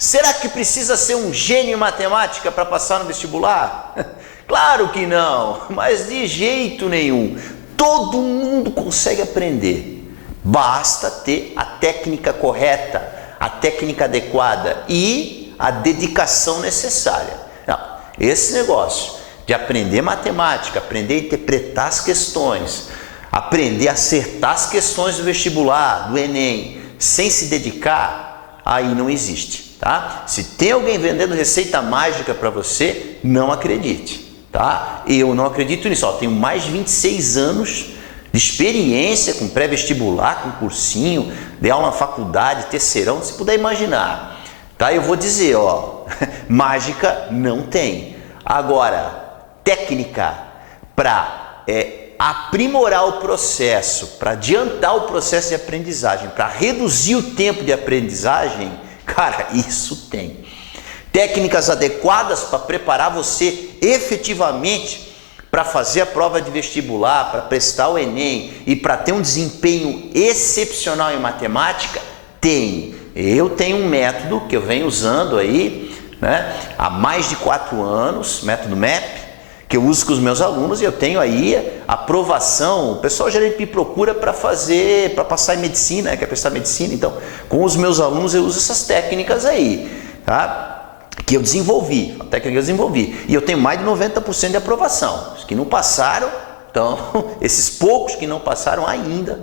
Será que precisa ser um gênio em matemática para passar no vestibular? Claro que não, mas de jeito nenhum. Todo mundo consegue aprender. Basta ter a técnica correta, a técnica adequada e a dedicação necessária. Não, esse negócio de aprender matemática, aprender a interpretar as questões, aprender a acertar as questões do vestibular, do Enem, sem se dedicar, aí não existe, tá? Se tem alguém vendendo receita mágica para você, não acredite, tá? Eu não acredito nisso. Ó, tenho mais de 26 anos de experiência com pré-vestibular, com cursinho, dei aula na faculdade, terceirão, se puder imaginar, tá? Eu vou dizer, ó, mágica não tem. Agora, técnica para aprimorar o processo, para adiantar o processo de aprendizagem, para reduzir o tempo de aprendizagem, cara, isso tem. Técnicas adequadas para preparar você efetivamente para fazer a prova de vestibular, para prestar o Enem e para ter um desempenho excepcional em matemática, tem. Eu tenho um método que eu venho usando aí, né, há mais de 4 anos, método MAP, que eu uso com os meus alunos, e eu tenho aí aprovação. O pessoal geralmente me procura para passar em medicina, quer prestar medicina. Então, com os meus alunos eu uso essas técnicas aí, tá? Que eu desenvolvi, a técnica que eu desenvolvi. E eu tenho mais de 90% de aprovação. Os que não passaram, então, esses poucos que não passaram ainda,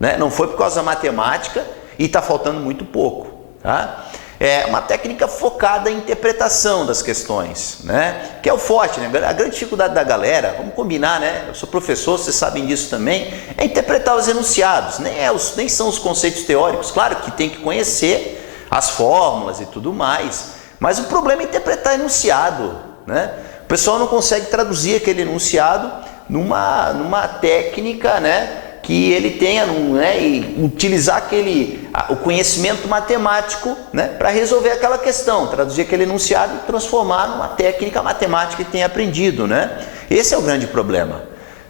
né? Não foi por causa da matemática e está faltando muito pouco, tá? É uma técnica focada em interpretação das questões, né? Que é o forte, né? A grande dificuldade da galera, vamos combinar, né? Eu sou professor, vocês sabem disso também, é interpretar os enunciados, nem são os conceitos teóricos. Claro que tem que conhecer as fórmulas e tudo mais, mas o problema é interpretar enunciado, né? O pessoal não consegue traduzir aquele enunciado numa técnica, né, que ele tenha, né, e utilizar o conhecimento matemático, né, para resolver aquela questão, traduzir aquele enunciado e transformar numa técnica matemática que tenha aprendido, né? Esse é o grande problema.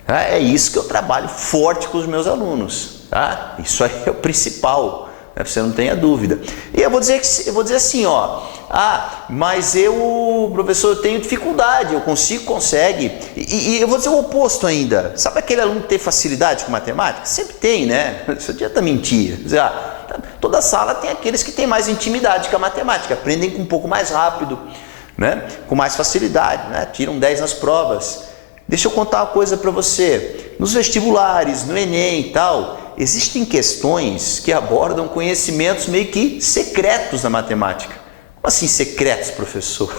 Tá? É isso que eu trabalho forte com os meus alunos, tá? Isso aí é o principal, né? Você não tenha dúvida. E eu vou dizer assim, ó, mas professor, eu tenho dificuldade, eu consegue. E eu vou dizer o oposto ainda. Sabe aquele aluno que tem facilidade com matemática? Sempre tem, né? Isso adianta mentir. Dizer, toda sala tem aqueles que têm mais intimidade com a matemática, aprendem com um pouco mais rápido, né? Com mais facilidade, né? Tiram 10 nas provas. Deixa eu contar uma coisa para você. Nos vestibulares, no Enem e tal, existem questões que abordam conhecimentos meio que secretos da matemática. Como assim secretos, professor?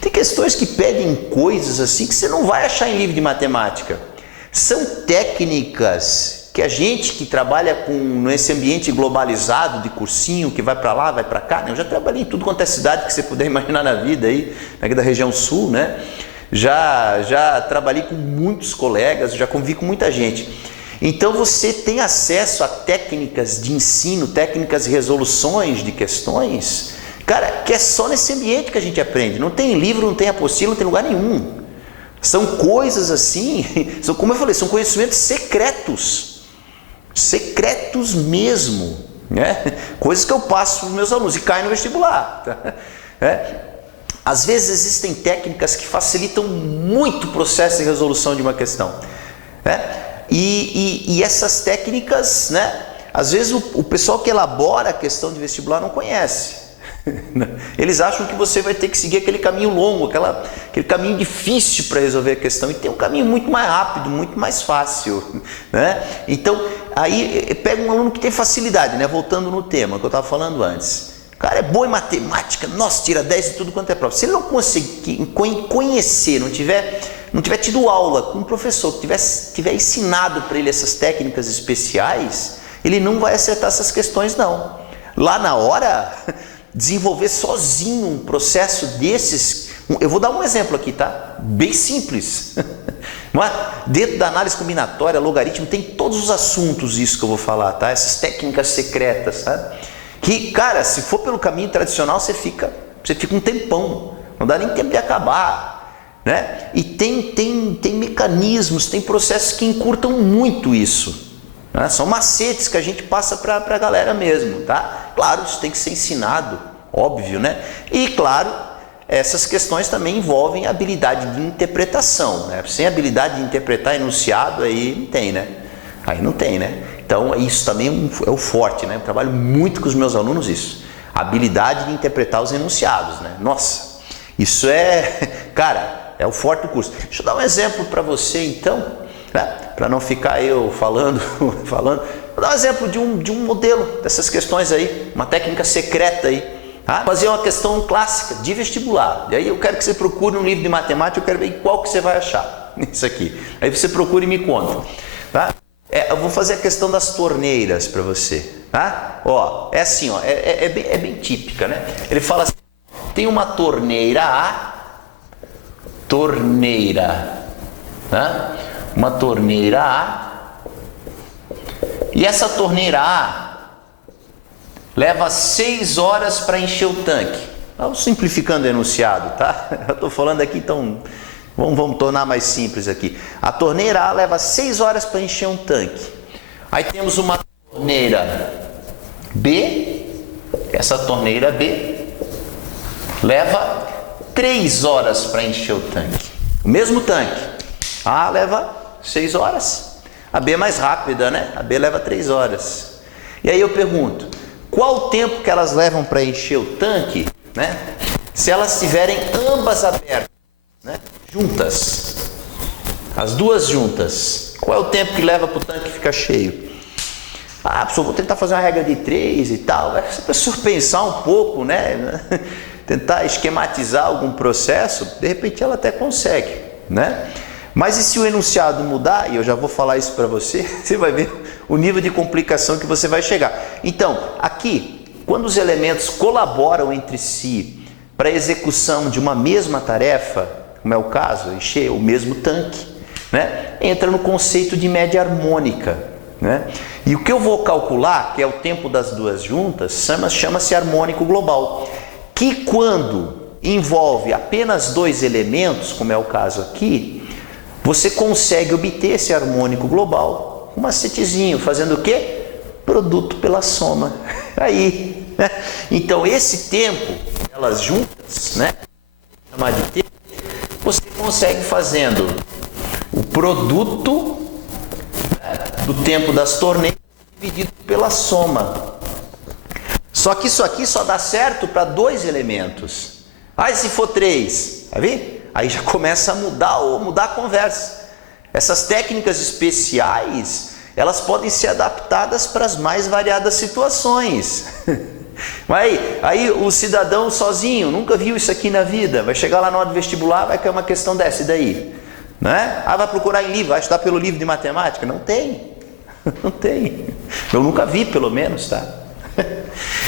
Tem questões que pedem coisas assim que você não vai achar em livro de matemática. São técnicas que a gente que trabalha nesse ambiente globalizado de cursinho, que vai para lá, vai para cá, né? Eu já trabalhei em tudo quanto é cidade que você puder imaginar na vida aí, aqui da região sul, né? Já trabalhei com muitos colegas, já convivi com muita gente. Então você tem acesso a técnicas de ensino, técnicas de resoluções de questões, cara, que é só nesse ambiente que a gente aprende. Não tem livro, não tem apostila, não tem lugar nenhum. São coisas assim, como eu falei, são conhecimentos secretos. Secretos mesmo, né? Coisas que eu passo para os meus alunos e caem no vestibular. Tá? Às vezes existem técnicas que facilitam muito o processo de resolução de uma questão, né? E essas técnicas, né, às vezes o pessoal que elabora a questão de vestibular não conhece. Eles acham que você vai ter que seguir aquele caminho longo, aquele caminho difícil para resolver a questão, e tem um caminho muito mais rápido, muito mais fácil, né? Então, aí pega um aluno que tem facilidade, né? Voltando no tema que eu estava falando antes. O cara é bom em matemática, nossa, tira 10 e tudo quanto é prova. Se ele não conseguir conhecer, não tiver tido aula com um professor que tiver ensinado para ele essas técnicas especiais, ele não vai acertar essas questões, não. Lá na hora, desenvolver sozinho um processo desses, eu vou dar um exemplo aqui, tá? Bem simples. Dentro da análise combinatória, logaritmo, tem todos os assuntos isso que eu vou falar, tá? Essas técnicas secretas, tá? Que, cara, se for pelo caminho tradicional, você fica um tempão, não dá nem tempo de acabar, né? E tem mecanismos, tem processos que encurtam muito isso, né? São macetes que a gente passa para a galera mesmo, tá? Claro, isso tem que ser ensinado, óbvio, né? E claro, essas questões também envolvem habilidade de interpretação, né? Sem habilidade de interpretar enunciado, aí não tem, né? Aí não tem, né? Então isso também é o forte, né? Eu trabalho muito com os meus alunos isso. A habilidade de interpretar os enunciados, né? Nossa, isso é, cara, é o forte do curso. Deixa eu dar um exemplo para você então, né? Para não ficar eu falando. Vou dar um exemplo de um modelo dessas questões aí, uma técnica secreta aí. Tá? Fazer uma questão clássica de vestibular. E aí eu quero que você procure um livro de matemática, eu quero ver qual que você vai achar. Isso aqui. Aí você procura e me conta. Tá? Eu vou fazer a questão das torneiras para você. Tá? Ó, é assim, ó, é bem típica, né? Ele fala assim, tem uma torneira A, tá? Uma torneira A, e essa torneira A leva 6 horas para encher o tanque. Vamos simplificando o enunciado, tá? Eu estou falando aqui, então vamos tornar mais simples aqui. A torneira A leva 6 horas para encher um tanque. Aí temos uma torneira B, essa torneira B leva 3 horas para encher o tanque. O mesmo tanque. A leva 6 horas. A B é mais rápida, né? A B leva 3 horas. E aí eu pergunto, qual o tempo que elas levam para encher o tanque, né? Se elas estiverem ambas abertas, né? Juntas. As duas juntas. Qual é o tempo que leva para o tanque ficar cheio? Professor, vou tentar fazer uma regra de 3 e tal. Se a pessoa pensar um pouco, né? Tentar esquematizar algum processo, de repente ela até consegue, né? Mas e se o enunciado mudar, e eu já vou falar isso para você, você vai ver o nível de complicação que você vai chegar. Então, aqui, quando os elementos colaboram entre si para a execução de uma mesma tarefa, como é o caso, encher o mesmo tanque, né? Entra no conceito de média harmônica, né? E o que eu vou calcular, que é o tempo das duas juntas, chama-se harmônico global, que quando envolve apenas 2 elementos, como é o caso aqui, você consegue obter esse harmônico global, um macetezinho, fazendo o quê? Produto pela soma. Aí, né? Então esse tempo, elas juntas, né? Chamar de tempo, você consegue fazendo o produto, né, do tempo das torneiras dividido pela soma. Só que isso aqui só dá certo para 2 elementos. Aí se for 3, vai ver? Aí já começa a mudar a conversa. Essas técnicas especiais, elas podem ser adaptadas para as mais variadas situações. Mas aí o cidadão sozinho, nunca viu isso aqui na vida, vai chegar lá na hora do vestibular, vai cair uma questão dessa e daí? Né? Vai procurar em livro, vai estudar pelo livro de matemática? Não tem. Não tem. Eu nunca vi, pelo menos, tá?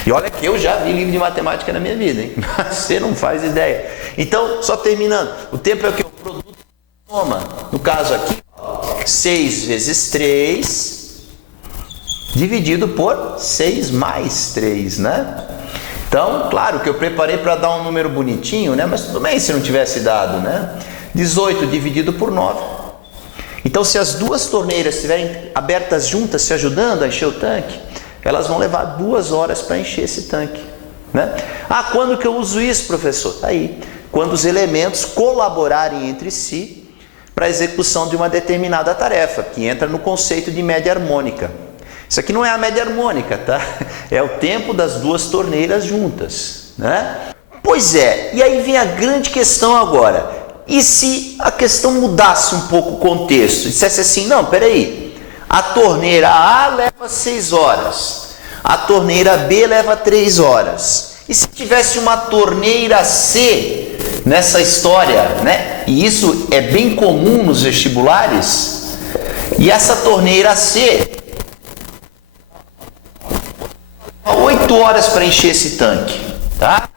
E olha que eu já vi livro de matemática na minha vida, hein? Você não faz ideia. Então, só terminando, o tempo é o que? O produto soma. No caso aqui, 6 vezes 3, dividido por 6 mais 3, né? Então, claro que eu preparei para dar um número bonitinho, né? Mas tudo bem se não tivesse dado, né? 18 dividido por 9. Então, se as duas torneiras estiverem abertas juntas, se ajudando a encher o tanque, elas vão levar 2 horas para encher esse tanque, né? Quando que eu uso isso, professor? Tá aí. Quando os elementos colaborarem entre si para a execução de uma determinada tarefa, que entra no conceito de média harmônica. Isso aqui não é a média harmônica, tá? É o tempo das duas torneiras juntas, né? Pois é, e aí vem a grande questão agora. E se a questão mudasse um pouco o contexto? Dissesse assim, não, peraí. A torneira A leva 6 horas, a torneira B leva 3 horas. E se tivesse uma torneira C nessa história, né? E isso é bem comum nos vestibulares. E essa torneira C, 8 horas para encher esse tanque, tá?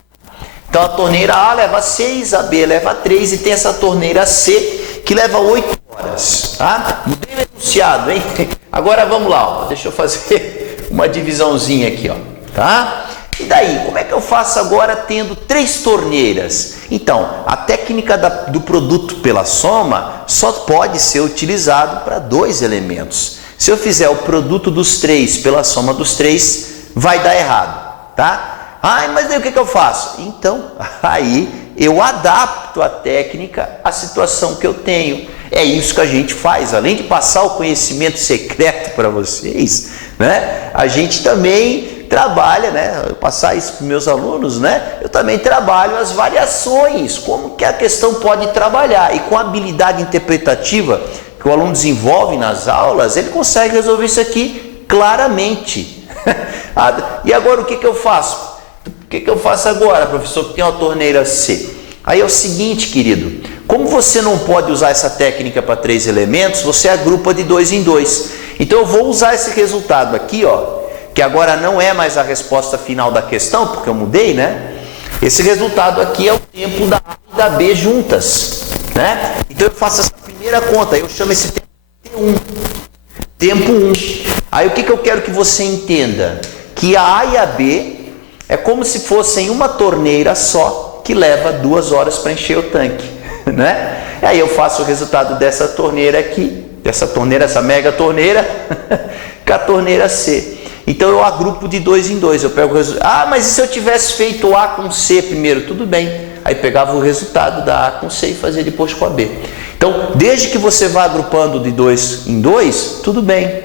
Então a torneira A leva 6, a B leva 3 e tem essa torneira C que leva 8 horas, tá? Mudei o enunciado, hein? Agora vamos lá, ó. Deixa eu fazer uma divisãozinha aqui, ó, tá? E daí, como é que eu faço agora tendo 3 torneiras? Então, a técnica do produto pela soma só pode ser utilizado para 2 elementos. Se eu fizer o produto dos 3 pela soma dos 3, vai dar errado, tá? Mas daí o que eu faço? Então, aí eu adapto a técnica à situação que eu tenho. É isso que a gente faz. Além de passar o conhecimento secreto para vocês, né? A gente também trabalha, né? Eu passar isso para os meus alunos, né? Eu também trabalho as variações, como que a questão pode trabalhar. E com a habilidade interpretativa que o aluno desenvolve nas aulas, ele consegue resolver isso aqui claramente. E agora o que eu faço? O que eu faço agora, professor, que tem uma torneira C? Aí é o seguinte, querido, como você não pode usar essa técnica para 3 elementos, você agrupa de 2 em 2. Então eu vou usar esse resultado aqui, ó, que agora não é mais a resposta final da questão, porque eu mudei, né? Esse resultado aqui é o tempo da A e da B juntas, né? Então eu faço essa primeira conta, eu chamo esse tempo de T1. Tempo 1. Aí o que eu quero que você entenda? Que a A e a B é como se fossem uma torneira só, que leva 2 horas para encher o tanque, né? E aí eu faço o resultado dessa torneira aqui, essa mega torneira, com a torneira C. Então eu agrupo de 2 em 2, eu pego o resultado. Mas e se eu tivesse feito A com C primeiro? Tudo bem. Aí pegava o resultado da A com C e fazia depois com a B. Então, desde que você vá agrupando de 2 em 2, tudo bem.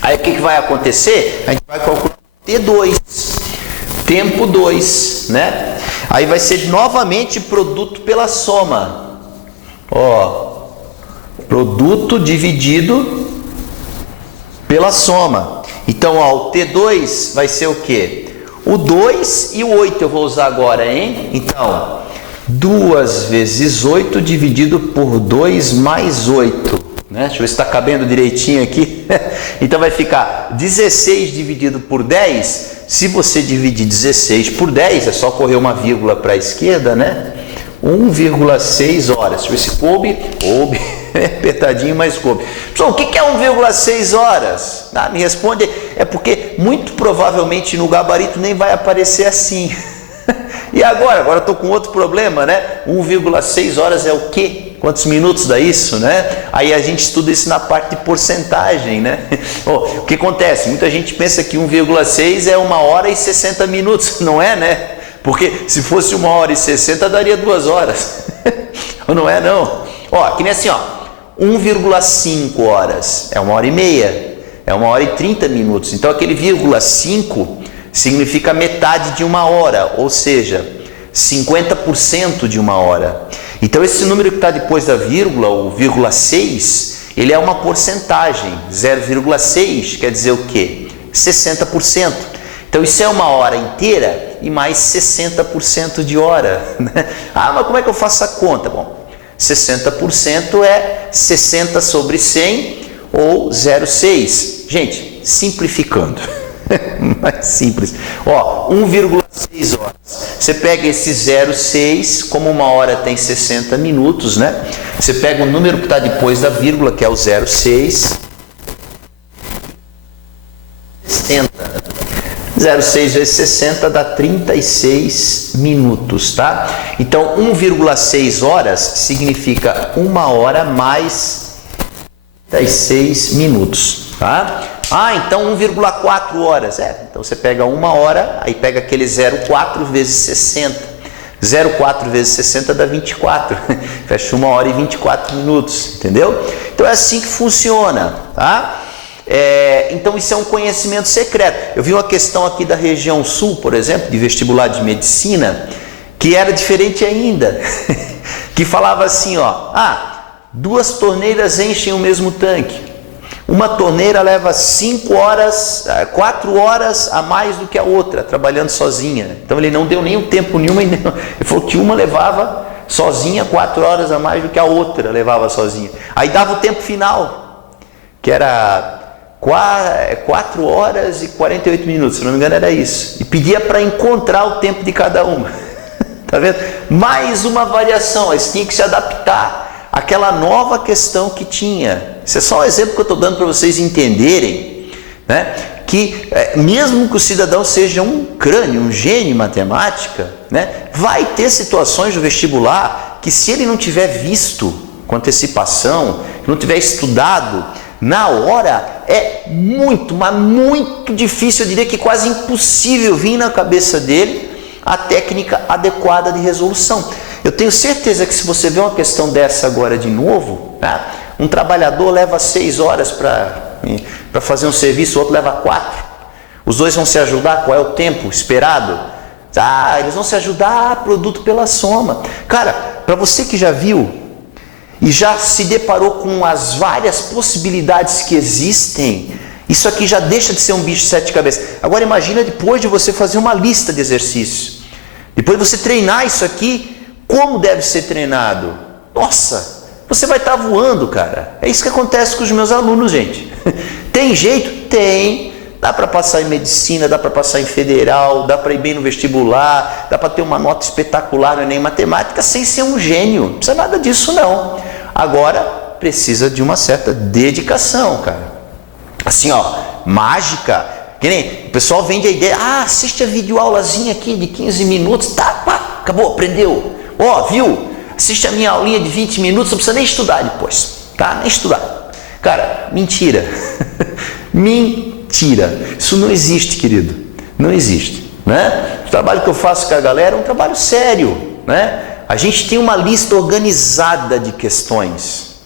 Aí o que vai acontecer? A gente vai calcular T2, tempo 2, né? Aí vai ser novamente produto pela soma. Ó, produto dividido pela soma. Então, ó, o T2 vai ser o quê? O 2 e o 8 eu vou usar agora, hein? Então, 2 vezes 8 dividido por 2 mais 8. Né? Deixa eu ver se está cabendo direitinho aqui. Então vai ficar 16 dividido por 10. Se você dividir 16 por 10, é só correr uma vírgula para a esquerda, né? 1,6 horas. Deixa eu ver se coube. Coube. Apertadinho, mas coube. Pessoal, o que é 1,6 horas? Me responde. É porque muito provavelmente no gabarito nem vai aparecer assim. E agora? Agora eu estou com outro problema, né? 1,6 horas é o quê? Quantos minutos dá isso, né? Aí a gente estuda isso na parte de porcentagem, né? O que acontece? Muita gente pensa que 1,6 é 1 hora e 60 minutos. Não é, né? Porque se fosse 1 hora e 60, daria 2 horas. Não é, não. Ó, que nem assim, ó. 1,5 horas é 1 hora e meia. É 1 hora e 30 minutos. Então aquele 0,5 significa metade de 1 hora, ou seja, 50% de 1 hora. Então esse número que está depois da vírgula, o 0,6, ele é uma porcentagem. 0,6 quer dizer o quê? 60%. Então isso é 1 hora inteira e mais 60% de hora. Né? Mas como é que eu faço a conta? Bom, 60% é 60 sobre 100 ou 0,6. Gente, simplificando. Mais simples. Ó, 1,6 horas. Você pega esse 0,6, como 1 hora tem 60 minutos, né? Você pega o número que está depois da vírgula, que é o 0,6. 60. 0,6 vezes 60 dá 36 minutos, tá? Então, 1,6 horas significa 1 hora mais 36 minutos, tá? Então 1,4 horas. Então você pega 1 hora, aí pega aquele 0,4 vezes 60. 0,4 vezes 60 dá 24. Fecha 1 hora e 24 minutos, entendeu? Então é assim que funciona, tá? Então isso é um conhecimento secreto. Eu vi uma questão aqui da região sul, por exemplo, de vestibular de medicina, que era diferente ainda. Que falava assim, ó, 2 torneiras enchem o mesmo tanque. Uma torneira leva 4 horas a mais do que a outra, trabalhando sozinha. Então ele não deu nem o tempo nenhum. Ele falou que uma levava sozinha 4 horas a mais do que a outra levava sozinha. Aí dava o tempo final, que era 4 horas e 48 minutos, se não me engano era isso. E pedia para encontrar o tempo de cada uma. Tá vendo? Mais uma variação, eles tinham que se adaptar àquela nova questão que tinha. Isso é só um exemplo que eu estou dando para vocês entenderem, né? Que mesmo que o cidadão seja um crânio, um gênio em matemática, né? Vai ter situações no vestibular que, se ele não tiver visto com antecipação, não tiver estudado, na hora é muito, mas muito difícil, eu diria que quase impossível vir na cabeça dele a técnica adequada de resolução. Eu tenho certeza que se você vê uma questão dessa agora de novo, tá? Um trabalhador leva 6 horas para fazer um serviço, o outro leva 4. Os dois vão se ajudar, qual é o tempo esperado? Eles vão se ajudar, produto pela soma. Cara, para você que já viu e já se deparou com as várias possibilidades que existem, isso aqui já deixa de ser um bicho de 7 cabeças. Agora imagina depois de você fazer uma lista de exercícios, depois de você treinar isso aqui, como deve ser treinado? Nossa, você vai estar voando, cara. É isso que acontece com os meus alunos, gente. Tem jeito? Tem. Dá para passar em medicina, dá para passar em federal, dá para ir bem no vestibular, dá para ter uma nota espetacular no Enem matemática sem ser um gênio. Não precisa nada disso não. Agora precisa de uma certa dedicação, cara. Assim, ó, mágica. Que nem o pessoal vende a ideia, assiste a videoaulazinha aqui de 15 minutos, tá, pá, acabou, aprendeu. Ó, viu? Assiste a minha aulinha de 20 minutos, não precisa nem estudar depois, tá? Nem estudar. Cara, mentira. Mentira. Isso não existe, querido. Não existe, né? O trabalho que eu faço com a galera é um trabalho sério, né? A gente tem uma lista organizada de questões,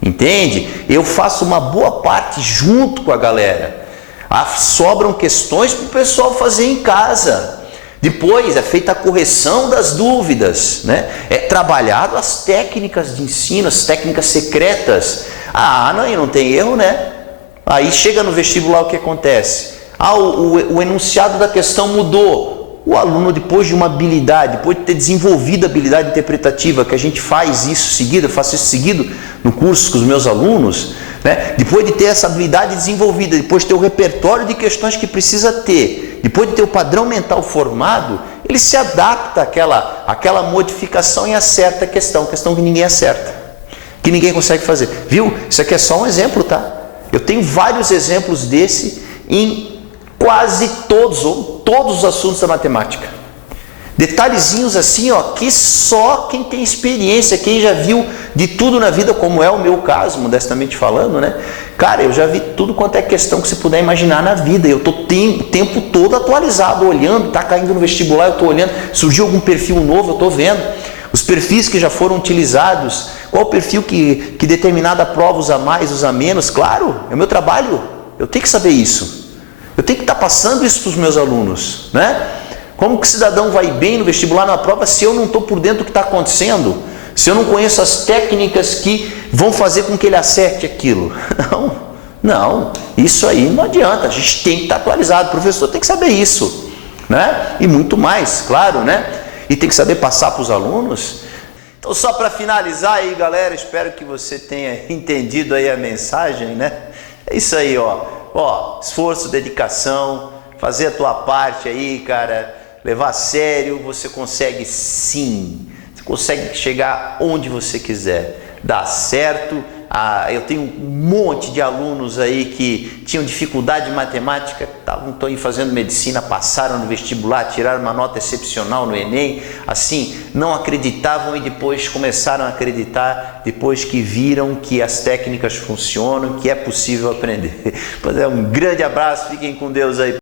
entende? Eu faço uma boa parte junto com a galera. Sobram questões para o pessoal fazer em casa. Depois é feita a correção das dúvidas, né? É trabalhado as técnicas de ensino, as técnicas secretas. Não tem erro, né? Aí chega no vestibular, o que acontece? O enunciado da questão mudou. O aluno, depois de uma habilidade, depois de ter desenvolvido a habilidade interpretativa, que a gente faz isso seguido, eu faço isso seguido no curso com os meus alunos, né? Depois de ter essa habilidade desenvolvida, depois de ter o repertório de questões que precisa ter, depois de ter o padrão mental formado, ele se adapta àquela modificação e acerta a questão que ninguém acerta, que ninguém consegue fazer. Viu? Isso aqui é só um exemplo, tá? Eu tenho vários exemplos desse em quase todos os assuntos da matemática. Detalhezinhos assim, ó, que só quem tem experiência, quem já viu de tudo na vida, como é o meu caso, modestamente falando, né? Cara, eu já vi tudo quanto é questão que você puder imaginar na vida. Eu estou o tempo todo atualizado, olhando, está caindo no vestibular, eu estou olhando, surgiu algum perfil novo, eu estou vendo. Os perfis que já foram utilizados, qual o perfil que determinada prova usa mais, usa menos, claro, é o meu trabalho, eu tenho que saber isso. Eu tenho que estar passando isso para os meus alunos, né? Como que o cidadão vai bem no vestibular, na prova, se eu não estou por dentro do que está acontecendo? Se eu não conheço as técnicas que vão fazer com que ele acerte aquilo? Não, isso aí não adianta, a gente tem que estar atualizado, o professor tem que saber isso, né? E muito mais, claro, né? E tem que saber passar para os alunos. Então, só para finalizar aí, galera, espero que você tenha entendido aí a mensagem, né? É isso aí, ó, esforço, dedicação, fazer a tua parte aí, cara, levar a sério, você consegue sim, você consegue chegar onde você quiser, dá certo. Eu tenho um monte de alunos aí que tinham dificuldade em matemática, estavam fazendo medicina, passaram no vestibular, tiraram uma nota excepcional no Enem, assim, não acreditavam e depois começaram a acreditar, depois que viram que as técnicas funcionam, que é possível aprender. Um grande abraço, fiquem com Deus aí, pessoal.